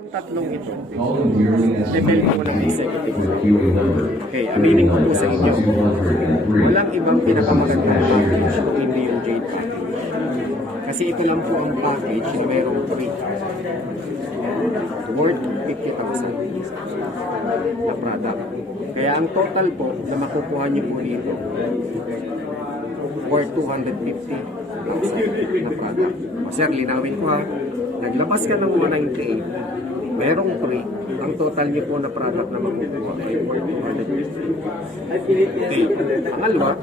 Ang tatlong ito, level ko ng executive. Okay, aminin ko po sa inyo, walang ibang pinakamagandang package kung hindi yung Jade package. Kasi ito lang po ang package na mayroong free worth 50,000 na product. Kaya ang total po na makukuha niyo po dito worth 250 na product. Sir, linawin ko ha, naglabas ka ng 198, merong free, ang total niyo po na product na makukuha ay worth 250. Okay, pangalawa,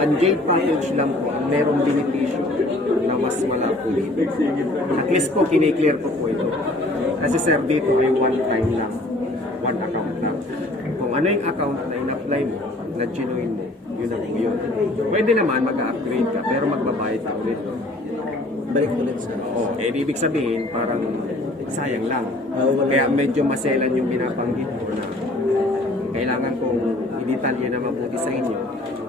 ang Jade package lang po, merong benepisyo na mas malaki dito. At least po, kiniklear ko po ito. Kasi sir, dito ay one time lang, one account lang. Kung ano yung account na in-apply mo, na genuine mo, yun ang yun. Pwede naman mag-upgrade ka, pero magbabayad ka ulit. Balik ulit sa Ibig sabihin, parang sayang lang. Kaya medyo maselan yung binabanggit ko na kailangan kong i-detalye na mabuti sa inyo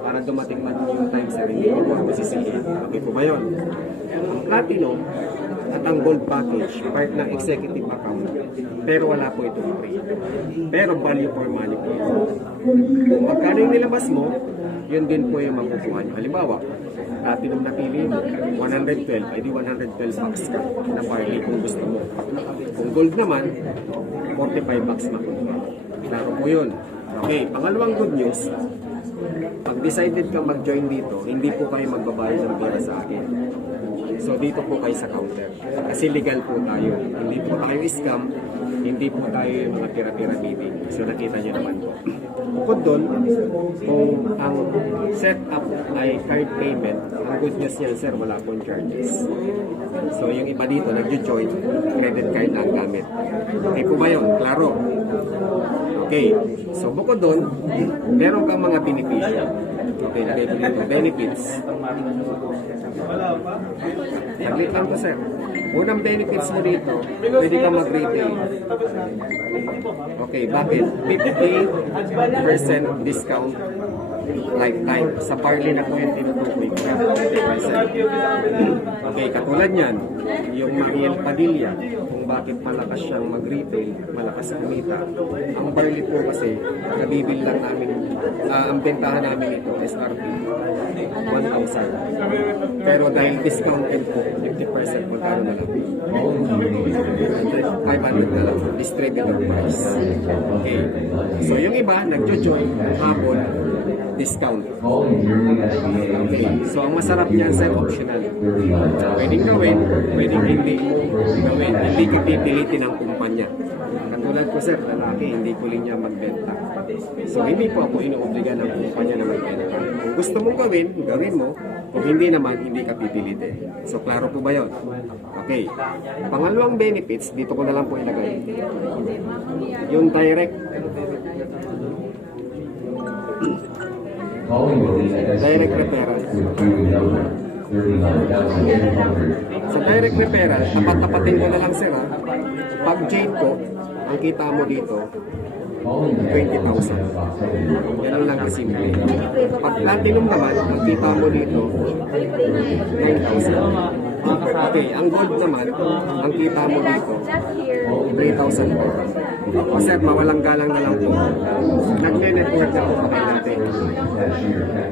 para dumating man yung time sa hindi ko po masisihin. Okay po ba yun? Ang platinum at ang gold package, part ng executive account, pero wala po itong free. Pero value for money po ito. Kung magkano yung nilabas mo, yun din po yung makukuha nyo. Halimbawa, platinum na pili mo, 112, edi 112 bucks ka na barley kung gusto mo. Kung gold naman, 45 bucks makukuha. Klaro po yun. Okay, pangalawang good news, pag decided kang mag-join dito, hindi po kayo magbabayad ng pera sa akin. So dito po kayo sa counter. Kasi legal po tayo. Hindi po tayo scam, hindi po tayo yung mga tira-tira meeting. So nakita nyo naman po. Bukod doon, kung ang setup ay card payment, ang good news niyan sir, wala pong charges. So yung iba dito, nag-join, credit card ang gamit. Okay po ba yun? Klaro? Okay. So bukod doon, meron kang mga benepisyo. Okay, lagay ko dito. Benefits. Saglit lang po sir. Unang benefits mo dito, pwede kang mag-retail. Okay, bakit? 50% discount lifetime. Sa Parley na 22 week, 50%. Okay, katulad niyan, yung Mariel Padilla, kung bakit malakas siyang mag-retail, malakas kumita. Ang barley po kasi, nabibili lang namin, ang bentahan namin ito, SRP, 1,000. Pero dahil discounted po, 50% po, kano na lang? 500 na lang, distributor price. Okay. So yung iba, nagjo-join, hapon, discount. Okay. So ang masarap niyan sa optional. Pwedeng gawin, pwedeng hindi gawin. Hindi ko pipilitin ang kumpanya. Katulad ko sir, lalaki, hindi ko linya magbenta. So hindi po ako inuobliga ng kumpanya na magbenta. Kung gusto mong gawin, gawin mo. Kung hindi naman, hindi ka pipilitin. So klaro po ba yun? Okay. Pangalawang benefits, dito ko na lang po ilagay. Yung direct referral. Sa direct referral, tapat-tapatin ko na lang sir ha. Pag Jade ko, ang kita mo dito, 20,000. Yan lang kasimple. Pag platinum naman, ang kita mo dito, 9,000. Okay, ang gold naman, ang kita mo dito, 3,000 po. O sir, mawalang galang na lang po. Nagne-network ako pa kayo natin.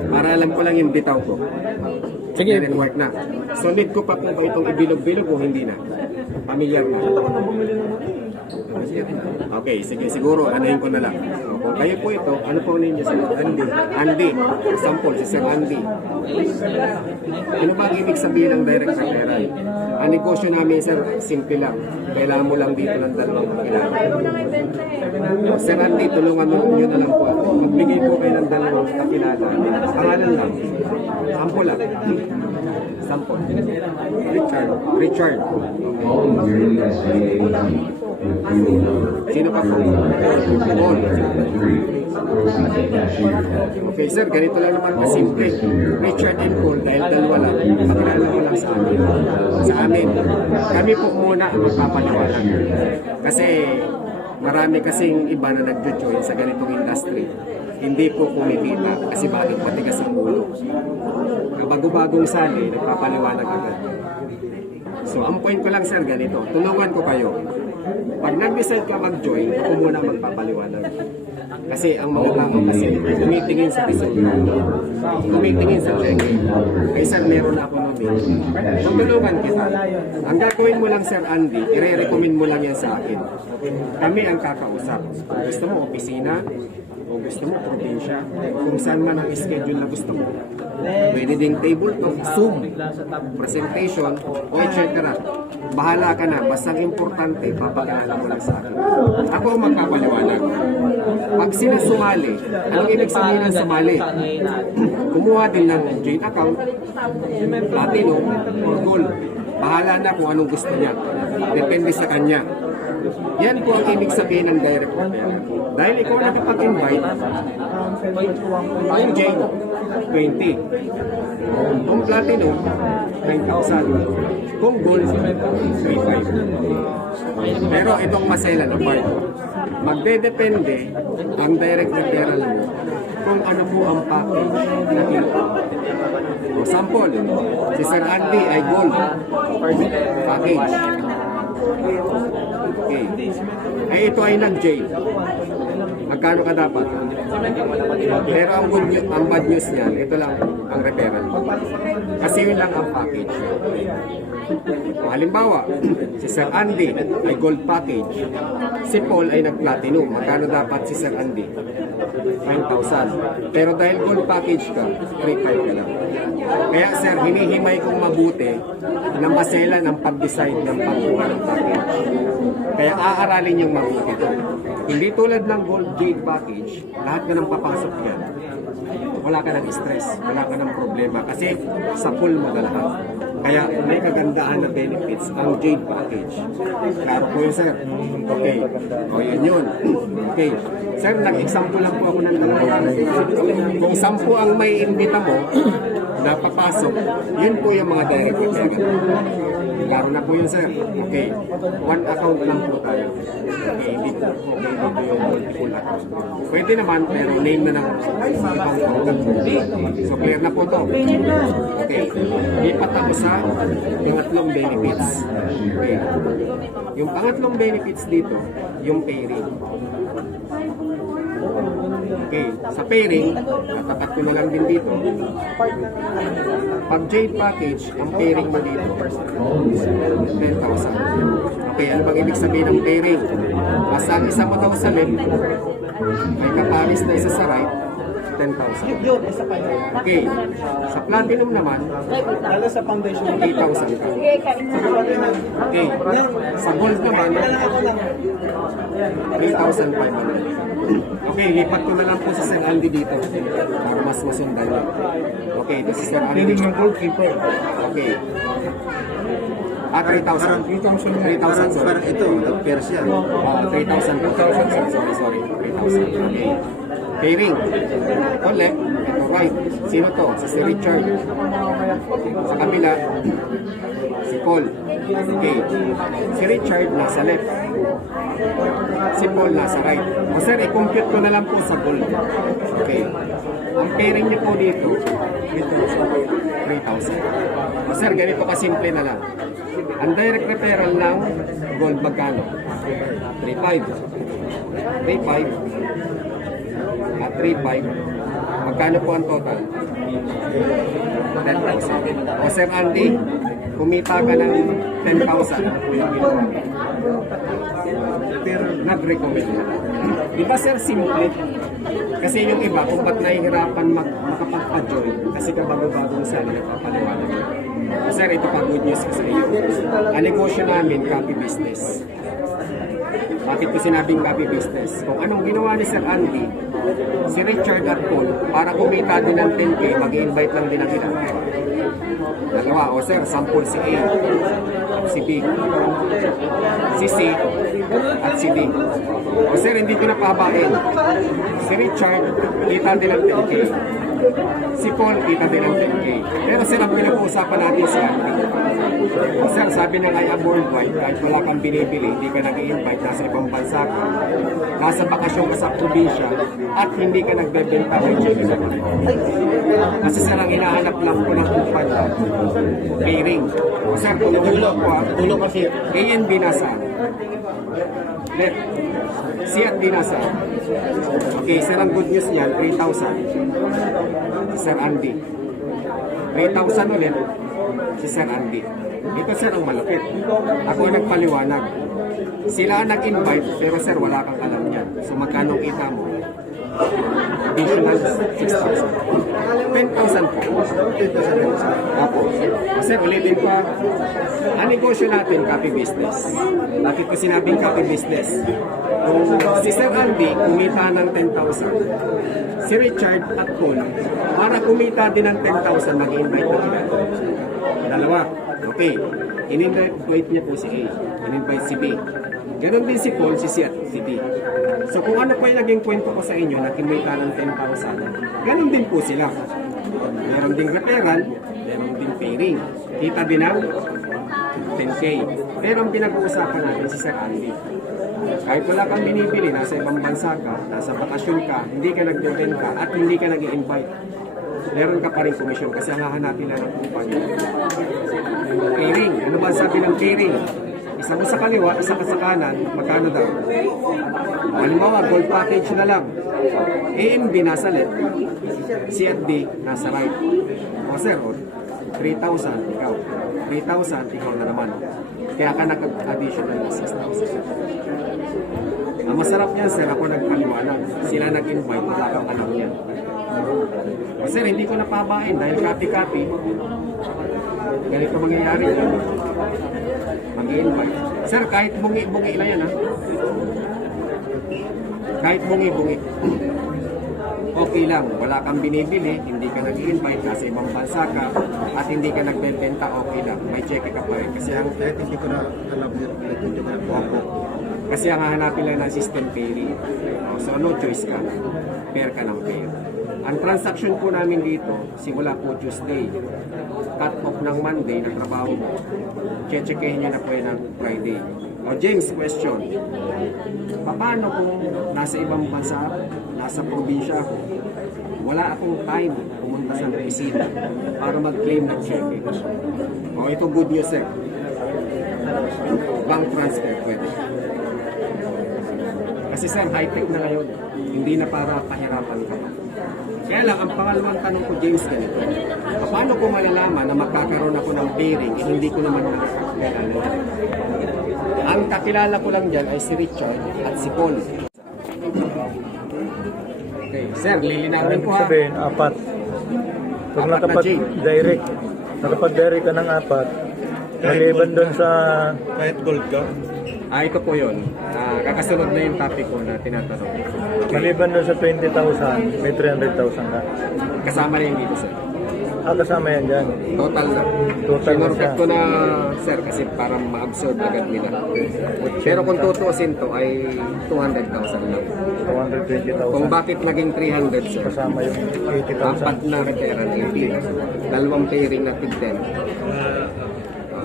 Para alam ko lang yung bitaw ko. Sige. Network na. So need ko pa po ba itong ibilog-bilog o hindi na? Pamilyar na. Okay, sige, siguro, anahin ko na lang. Kung kayo po ito, ano po ninyo sir? Andy. Example, si Sir Andy. Ano ba ang ibig sabihin ng direct referral? Ang negosyo namin, sir, simple lang. Kailangan mo lang dito ng dalawang kakilala. Sir Andy, tulungan nyo na lang po. Magbigay po kayo ng dalawang kakilala. Pangalan lang. Sample lang. Sample. Richard. Sino pa po? Paul. Okay sir, ganito lang naman kasimple. Richard and Paul, dahil dalawa lang, pakilala ko lang sa amin. Sa amin. Kami po muna ang magpapaliwanag. Kasi marami kasing iba na nag-join sa ganitong industry. Hindi po kumikita kasi bakit matigas ang ulo. Bago-bagong sali, nagpapaliwanag agad. So, ang point ko lang sir, ganito. Tulungan ko kayo. Pag nag-decide ka mag-join, ako muna magpapaliwanag. Kasi ang mga tao kasi tumitingin sa resulta, tumitingin sa cheque. Ay sir, meron na ako namin. Tutulungan kita. Ang gagawin mo lang Sir Andy, i-recommend mo lang yan sa akin. Kami ang kakausap. Gusto mo opisina, o gusto mo probinsya, kung saan man ang schedule na gusto mo. Pwede ding table talk, Zoom, presentation, o etc. Bahala ka na, basta ang importante, papagana mo lang sa akin. Ako ang magpapaliwanag. Pag sila sumali, anong ibig sabihin ng sumali? Kumuha din ng joint account, platinum, or gold. Bahala na kung anong gusto niya. Depende sa kanya. Yan po ang ibig sabihin ng direct referral. Dahil ikaw nakipag-invite, yung Jane, 20. Kung platinum, 9,000. Kung gold, 3,500. Pero itong maselan apart, magdedepende ang direct referral mo kung ano po ang package na kinuha. For example, si Sir Andy ay gold package. Okay. Eh ito ay nag-J. Magkano ka dapat? Pero ang bad news niyan, ito lang ang referral. Kasi yun lang ang package. Halimbawa, si Sir Andy ay gold package. Si Paul ay nag-platinum. Magkano dapat si Sir Andy? 9,000. Pero dahil gold package ka, 3,500 lang. Kaya sir, hinihimay kong mabuti ng masela ng pag-decide ng pagkuha ng package. Kaya aaralin yung mabuti. Hindi tulad ng gold jade package, lahat ka nang papasok yan. Wala ka ng stress, wala ka ng problema kasi sa pool mo na lahat. Kaya may kagandahan na benefits ang jade package. Klaro po yun sir. Okay. O yun yun. Okay. Sir, nag-example lang po ako ng dalawa. Kung 10 ang may imbita mo na papasok, yun po yung mga direct referral. Klaro na po yun sir. Okay. One account lang po tayo. Okay. Hindi po yung multiple account. Pwede naman, pero name na ng ibang account. So clear na po to. Okay. Lipat ako sa pangatlong benefits. Okay. Yung pangatlong benefits dito, yung pairing. Okay. Sa pairing, katapat ko na lang din dito. Pag Jade package, ang pairing mo dito, 10,000. Okay, ano bang ibig sabihin ng pairing? Basta ang isa mo daw sa left, may kapalis na isa sa right, 10,000. Okay. Sa platinum naman, Lalo sa foundation. 8,000 ka. Okay. Sa gold naman, 3,500. Okay, lipat ko na lang po sa Sir Andy dito para mas masundan niyo. Okay, this is Sir Andy. Yung goalkeeper. Okay. 3,000. 3,000, sorry. Parang ito, Persia. 3,000 po. Sorry. 3,000. Okay. Pairing. Ito left, ito right. Sino to? Si Richard. Sa kabila, si Paul. Okay. Si Richard nasa left. Si Paul nasa right. O sir, i-compute ko na lang po sa gold. Okay. Ang pairing niyo po dito, 3,000. O sir, ganito kasimple na lang. Ang direct referral ng gold magkano? 3,500. 3,500. At 3,500. Magkano po ang total? 10,000. O Sir Andy, kumita ka ng 10,000. Pero nag-recommend na. Di ba sir, simple? Kasi yung iba, kung ba't nahihirapan makapagpa-join, kasi kabago-bagong sana nagpapaliwanag. So, sir, ito pa good news ko sa iyo. Ang negosyo namin, copy business. Bakit ko sinabing copy business? Kung anong ginawa ni Sir Andy, si Richard at Paul, para kumita din ng 10K, mag-i-invite lang din ang ilang. Dalawa, o sir, sample si A, si B, si C, at si D. O sir, hindi ko na pahabain. Si Richard, kita din ng 10K. Si Paul, kita din ang 10K. Pero sir, ang pinag-uusapan natin sa sir, sabi ng I am worldwide, kahit wala kang binibili, hindi ka nag-i-invite, nasa ibang bansa ka, nasa bakasyon ka sa probinsya, at hindi ka nagbebenta ng check sa kasi sir, ang hinahanap lang ko ng kumpanya, pairing. Sir, kung tulong ko, Tulong kasi. ANB nasa. Let. Siat din nasa. Okay, sir, ang good news niyan, 3,000. Si Sir Andy. 3,000 ulit, si Sir Andy. Ito sir ang malupit. Ako ang nagpaliwanag. Sila ang nag-invite, pero sir, wala kang alam yan. So magkano kita mo? Additional 6,000. 10,000 po. Ako. Sir, ulitin pa. Ang negosyo natin, copy business. Bakit ko sinabing copy business? Kung si Sir Andy, kumita ng 10,000. Si Richard at Paul, para kumita din ng 10,000, mag-invite na kita. Dalawa. Okay. In-invite niya po si A. In-invite si B. Ganon din si Paul, si C at si D. So kung ano pa yung naging kwento ko sa inyo na kumita ng 10,000, ganon din po sila. Meron ding referral, meron ding pairing. Kita din ang 10K. Pero ang pinag-uusapan natin si Sir Andy. Kahit wala kang binibili, nasa ibang bansa ka, nasa bakasyon ka, hindi ka nagbebenta at hindi ka nag-i-invite, meron ka pa rin komisyon kasi ang hahanapin lang ng kumpanya. Pairing. Ano ba sabi ng pairing? Isa mo sa kaliwa, isa ka sa kanan, magkano daw? Halimbawa, gold package na lang. AMB nasa left, C at D nasa right. O sir, 3,000, ikaw. 3,000, ikaw na naman. Kaya ka nag-additional na 6,000. Ang masarap niyan, sir, ako nagpaliwanag. Sila nag-invite, wala kang alam niya. O sir, hindi ko napabain dahil copy-copy. Ganito mangyayari. Mag-i-invite. Sir, kahit bungi-bungi na yan, ha? Kahit bungi-bungi. Okay lang. Wala kang binibili, hindi ka nag-i-invite, nasa ibang bansa ka, at hindi ka nagbebenta, okay lang. May check ka pa rin. Kasi ang Kahit hindi ko na alam yun. Hindi ko na Opo. Kasi ang hahanapin lang ng system pairing. So, no choice ka. Pair ka ng pair. Ang transaction po namin dito, simula po Tuesday. Cut off ng Monday na trabaho mo. Checkehin nyo na po yan ng Friday. O James, question. Paano kung nasa ibang bansa, nasa probinsya ako, wala akong time pumunta sa opisina para mag-claim ng cheque? O ito good news, sir. Bank transfer pwede. Kasi sir, high-tech na ngayon. Hindi na para pahirapan ka. Kaya lang, ang pangalawang tanong ko, James, ganito. Paano ko malalaman na magkakaroon ako ng pairing eh, hindi ko naman nakakilala? Ang kakilala ko lang dyan ay si Richard at si Paul. Okay, sir, lilinawin ko ha. Sabihin, apat. Pag Apat na J. nakapag-direct ka ng apat, maliban doon sa Kahit gold ka. Ito po yun. Kakasunod na yung topic ko na tinatanong. maliban doon sa 20,000, may 300,000 ka. Kasama na yung dito, sir. Kasama yan dyan. Total na. Total na Sinorkat siya. ko na, sir, kasi para ma-absorb agad nila. Pero kung tutuusin to ay 200,000 lang. 220,000. Kung bakit naging 300, sir? Kasama yung Apat 80,000. na referral, 18. Dalawang pairing na tig 10.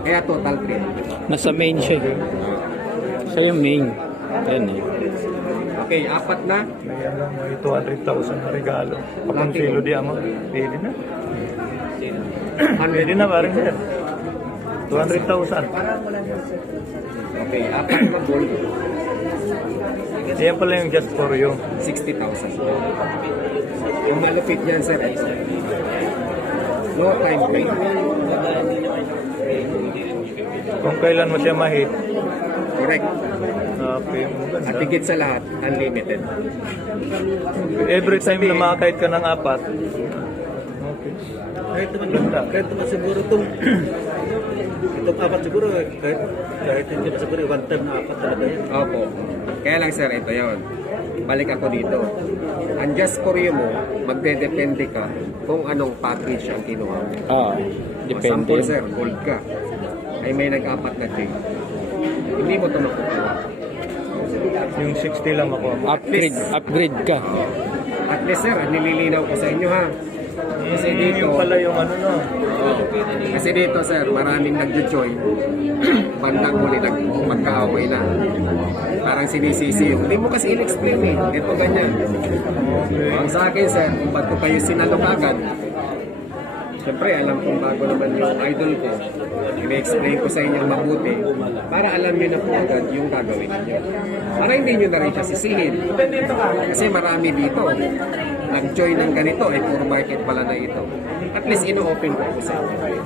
Kaya total 300. Nasa main siya. Siya yung main. Yan eh. Okay, apat na. Ayan lang, may 200,000 na regalo. Kapag silo di ama, pwede na. Pwede na parang sir. 200,000. Okay, apat na gold, Ayan pala yung just for you. 60,000. Yung malupit niyan, sir, ay no time frame. Kung kailan mo siya ma-hit, Correct. okay, At maganda. higit sa lahat, unlimited. Every time na makakahit ka ng apat, Kahit naman siguro itong apat siguro, kahit hindi na siguro, one time na apat talaga yan. Opo. Kaya lang, sir, ito yun. Balik ako dito. Ang just for you mo, magdedepende ka kung anong package ang kinuha mo. Depende. Sample, sir, gold ka. Ay may nag-apat na thing. Hindi mo ito makukuha. yung 60 lang ako. Upgrade ka. At least, sir, nililinaw ko sa inyo ha. Kasi dito, Yung pala yung ano no. oh, kasi dito sir, maraming nagjo-join. Bandang huli magkaaway na. Parang sinisisi yung, hindi mo kasi in-explain eh. Ito ganyan. Ang sa akin sir, kung ba't ko kayo sinalok agad, siyempre alam kong bago naman yung idol ko, i-explain ko sa inyo mabuti para alam nyo na po agad yung gagawin niyo. Para hindi nyo na rin siya sisihin. Kasi marami dito, nag-join ng ganito, ay puro market pala na ito. At least ino-open ko po sa inyo.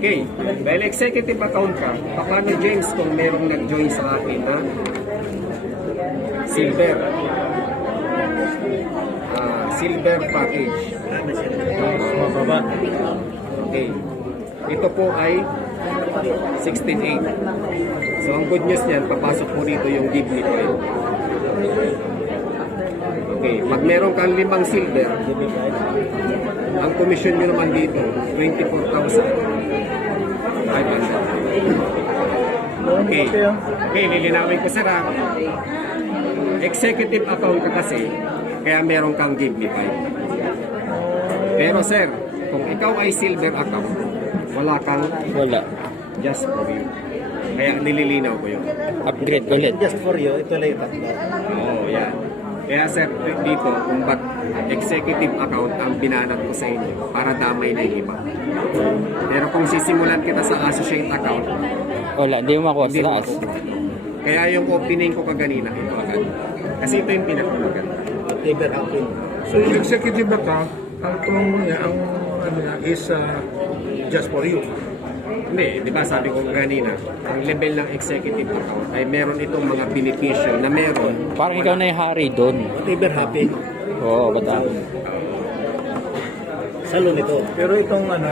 Okay, dahil executive account ka, paano James kung merong nag-join sa akin na silver? Silver package. Mababa. Okay. Ito po ay 16.8. So ang good news niyan, papasok po dito yung give me oil. Okay, pag meron kang 5 silver, ang commission nyo naman dito, 24,500. Okay. Okay, lilinawin ko sir ha. Executive account ka kasi, kaya meron kang give me 5. Pero sir, kung ikaw ay silver account, wala kang Wala. just for you. Kaya nililinaw ko yun. Upgrade ulit. Just for you, ito lang yung tatlo. Oo, yan. Kaya sir, dito, kung ba't executive account ang binanat ko sa inyo para damay na yung iba. Pero kung sisimulan kita sa associate account, Wala, hindi mo makuha hindi sa mo taas. ako. Kaya yung opening ko kaganina, ito agad. Kasi ito yung pinakamaganda. Whatever happen. So yung executive account, ang tulong niya, ang ano niya is just for you. Hindi, di ba sabi ko kanina, ang level ng executive account ay meron itong mga benepisyo na meron. Parang ikaw na yung hari doon. Whatever happen. Oo, bata. Salon ito. Pero itong ano,